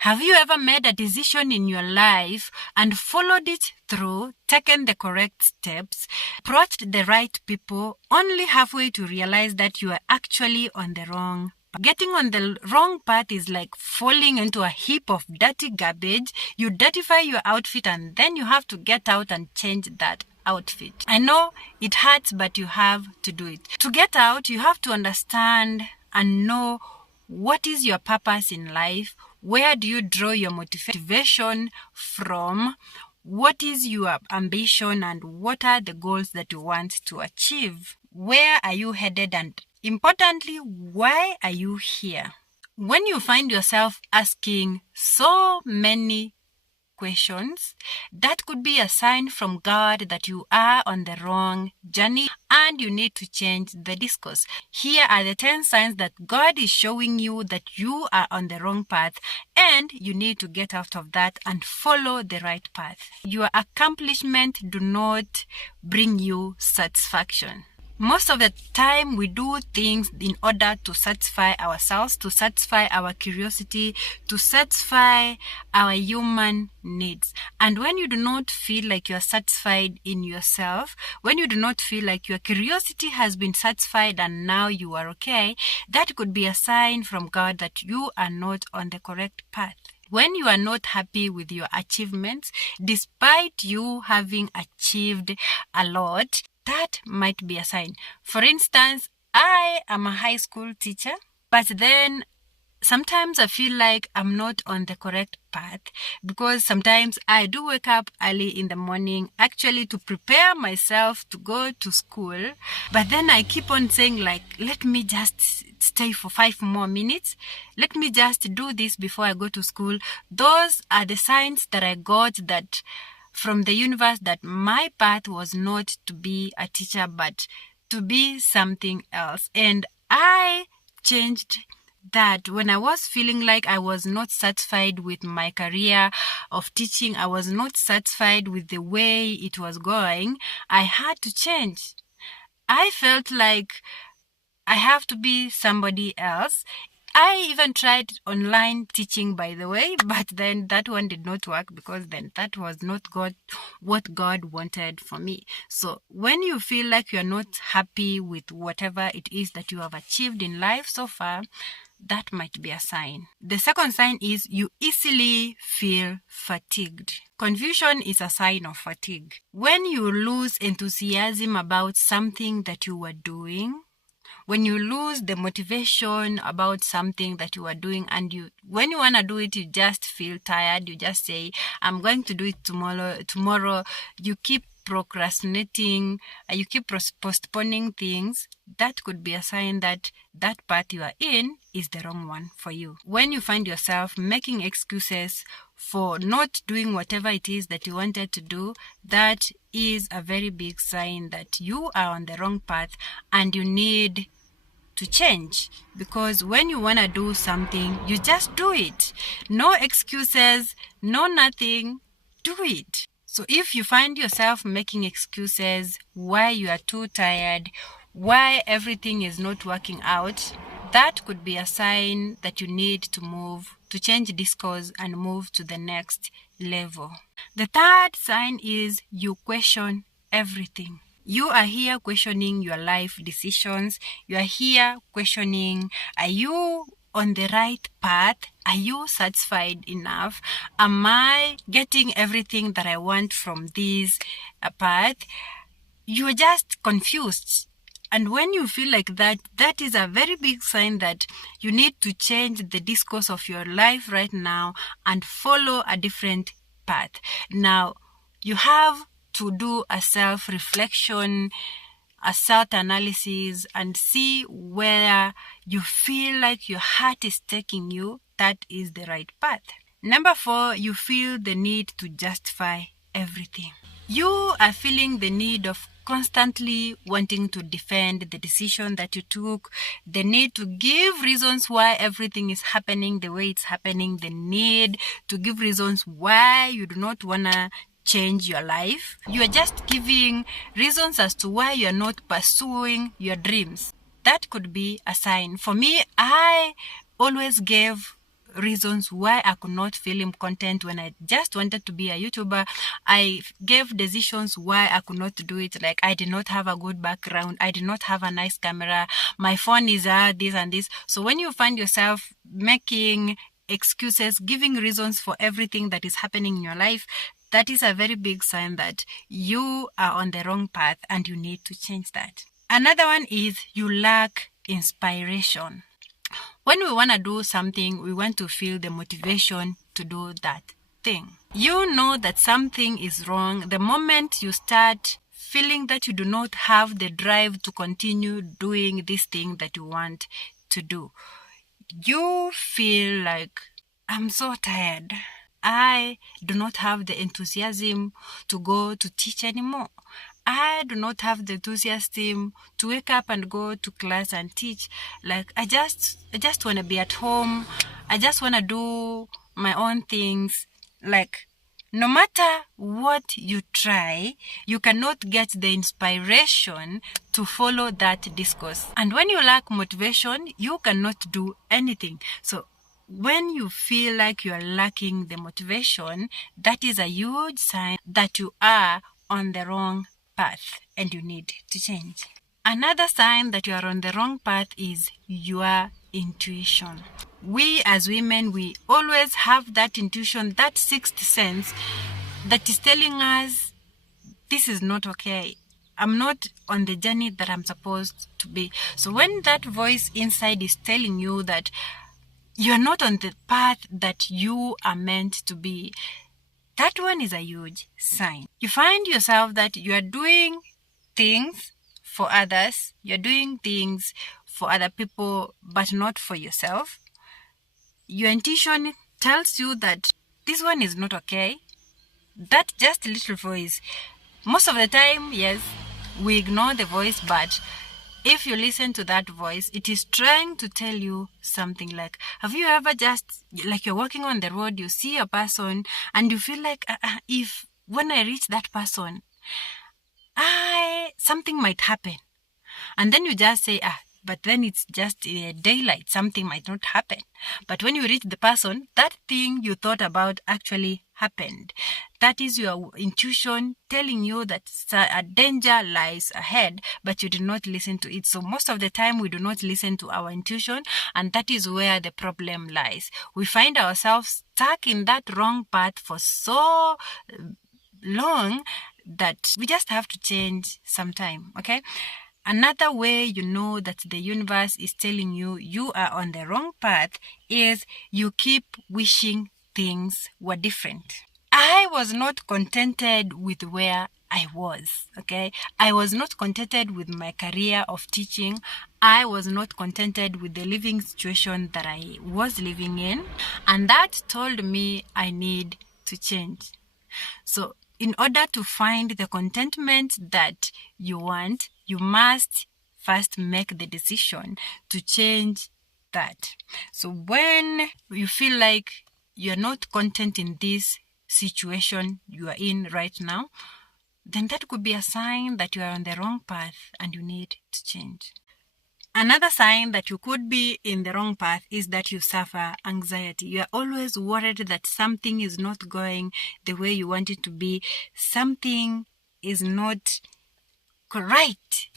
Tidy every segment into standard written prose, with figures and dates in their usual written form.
Have you ever made a decision in your life and followed it through, taken the correct steps, approached the right people, only halfway to realize that you are actually on the wrong path? Getting on the wrong path is like falling into a heap of dirty garbage. You dirtify your outfit and then you have to get out and change that outfit. I know it hurts, but you have to do it. To get out, you have to understand and know what is your purpose in life. Where do you draw your motivation from? What is your ambition and what are the goals that you want to achieve? Where are you headed? And importantly, why are you here? When you find yourself asking so many questions, that could be a sign from God that you are on the wrong journey and you need to change the discourse. Here are the 10 signs that God is showing you that you are on the wrong path and you need to get out of that and follow the right path. Your accomplishment do not bring you satisfaction. Most of the time we do things in order to satisfy ourselves, to satisfy our curiosity, to satisfy our human needs. And when you do not feel like you are satisfied in yourself, when you do not feel like your curiosity has been satisfied and now you are okay, that could be a sign from God that you are not on the correct path. When you are not happy with your achievements, despite you having achieved a lot, that might be a sign. For instance, I am a high school teacher, but then sometimes I feel like I'm not on the correct path because sometimes I do wake up early in the morning actually to prepare myself to go to school. But then I keep on saying like, let me just stay for 5 more minutes. Let me just do this before I go to school. Those are the signs that I got that from the universe that my path was not to be a teacher but to be something else. And I changed that when I was feeling like I was not satisfied with my career of teaching, I was not satisfied with the way it was going, I had to change. I felt like I have to be somebody else. I even tried online teaching, by the way, but then that one did not work because then that was not what God wanted for me. So when you feel like you're not happy with whatever it is that you have achieved in life so far, that might be a sign. The second sign is you easily feel fatigued. Confusion is a sign of fatigue. When you lose enthusiasm about something that you were doing, when you lose the motivation about something that you are doing and when you want to do it, you just feel tired. You just say, I'm going to do it tomorrow. You keep procrastinating, you keep postponing things. That could be a sign that that path you are in is the wrong one for you. When you find yourself making excuses for not doing whatever it is that you wanted to do, that is a very big sign that you are on the wrong path and you need to change. Because when you want to do something, you just do it. No excuses, no nothing, do it. So if you find yourself making excuses why you are too tired, why everything is not working out, that could be a sign that you need to move, to change discourse and move to the next level. The third sign is you question everything. You are here questioning your life decisions. You are here questioning, are you on the right path? Are you satisfied enough? Am I getting everything that I want from this path? You are just confused. And when you feel like that, that is a very big sign that you need to change the discourse of your life right now and follow a different path. Now, you have to do a self-reflection, a self-analysis, and see where you feel like your heart is taking you, that is the right path. Number 4, you feel the need to justify everything. You are feeling the need of constantly wanting to defend the decision that you took, the need to give reasons why everything is happening the way it's happening, the need to give reasons why you do not want to change your life. You are just giving reasons as to why you are not pursuing your dreams. That could be a sign. For me, I always gave reasons why I could not film content when I just wanted to be a YouTuber. I gave decisions why I could not do it. Like, I did not have a good background. I did not have a nice camera. My phone is this and this. So when you find yourself making excuses, giving reasons for everything that is happening in your life, that is a very big sign that you are on the wrong path and you need to change that. Another one is you lack inspiration. When we want to do something, we want to feel the motivation to do that thing. You know that something is wrong the moment you start feeling that you do not have the drive to continue doing this thing that you want to do. You feel like, I'm so tired. I do not have the enthusiasm to go to teach anymore. I do not have the enthusiasm to wake up and go to class and teach. Like, I just want to be at home. I just want to do my own things. Like, no matter what you try, you cannot get the inspiration to follow that discourse. And when you lack motivation, you cannot do anything. So when you feel like you are lacking the motivation, that is a huge sign that you are on the wrong path and you need to change. Another sign that you are on the wrong path is your intuition. We as women, we always have that intuition, that sixth sense that is telling us this is not okay. I'm not on the journey that I'm supposed to be. So when that voice inside is telling you that you're not on the path that you are meant to be, that one is a huge sign. You find yourself that you are doing things for others, you're doing things for other people, but not for yourself. Your intuition tells you that this one is not okay. That just little voice. Most of the time, yes, we ignore the voice, but if you listen to that voice, it is trying to tell you something. Like, have you ever just, like, you're walking on the road, you see a person and you feel like, if when I reach that person, something might happen. And then you just say, but then it's just daylight, something might not happen. But when you reach the person, that thing you thought about actually happened. That is your intuition telling you that a danger lies ahead, but you do not listen to it. So most of the time we do not listen to our intuition, and that is where the problem lies. We find ourselves stuck in that wrong path for so long that we just have to change sometime, okay? Another way you know that the universe is telling you you are on the wrong path is you keep wishing things were different. I was not contented with where I was, okay? I was not contented with my career of teaching. I was not contented with the living situation that I was living in. And that told me I need to change. So in order to find the contentment that you want, you must first make the decision to change that. So when you feel like you're not content in this situation you are in right now, then that could be a sign that you are on the wrong path and you need to change. Another sign that you could be in the wrong path is that you suffer anxiety. You are always worried that something is not going the way you want it to be. Something is not right.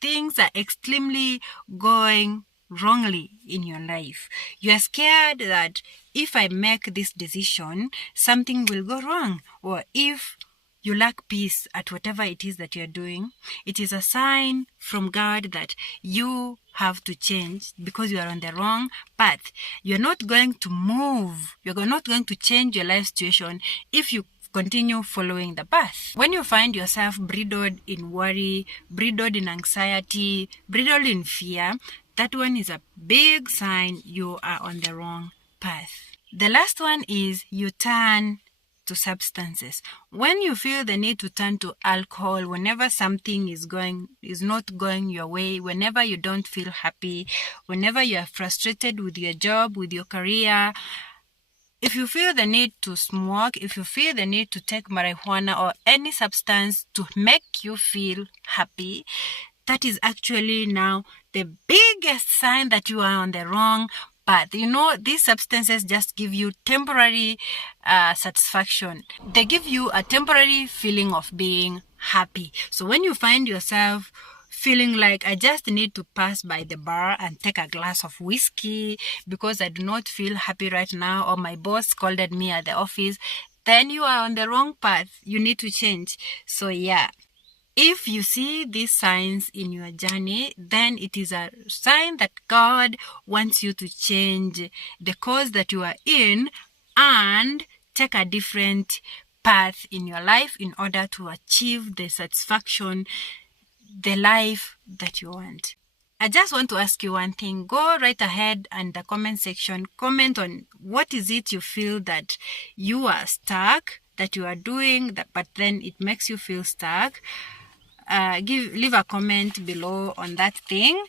Things are extremely going wrongly in your life. You are scared that if I make this decision, something will go wrong. Or if you lack peace at whatever it is that you're doing, it is a sign from God that you have to change because you are on the wrong path. You're not going to move. You're not going to change your life situation if you continue following the path. When you find yourself bridled in worry, bridled in anxiety, bridled in fear, that one is a big sign you are on the wrong path. The last one is you turn to substances. When you feel the need to turn to alcohol whenever something is not going your way, whenever you don't feel happy, whenever you are frustrated with your job, with your career, if you feel the need to smoke, if you feel the need to take marijuana or any substance to make you feel happy, that is actually now the biggest sign that you are on the wrong path. These substances just give you temporary satisfaction. They give you a temporary feeling of being happy. So when you find yourself feeling like, I just need to pass by the bar and take a glass of whiskey because I do not feel happy right now, or my boss scolded me at the office, then you are on the wrong path. You need to change. So yeah, if you see these signs in your journey, then it is a sign that God wants you to change the course that you are in and take a different path in your life in order to achieve the satisfaction, the life that you want. I just want to ask you one thing. Go right ahead in the comment section. Comment on what is it you feel that you are stuck, that you are doing, but then it makes you feel stuck. Leave a comment below on that thing,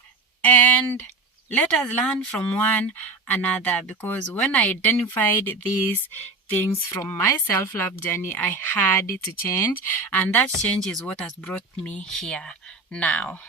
and let us learn from one another, because when I identified these things from my self-love journey, I had to change, and that change is what has brought me here now.